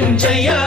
చెల్లించయ్యా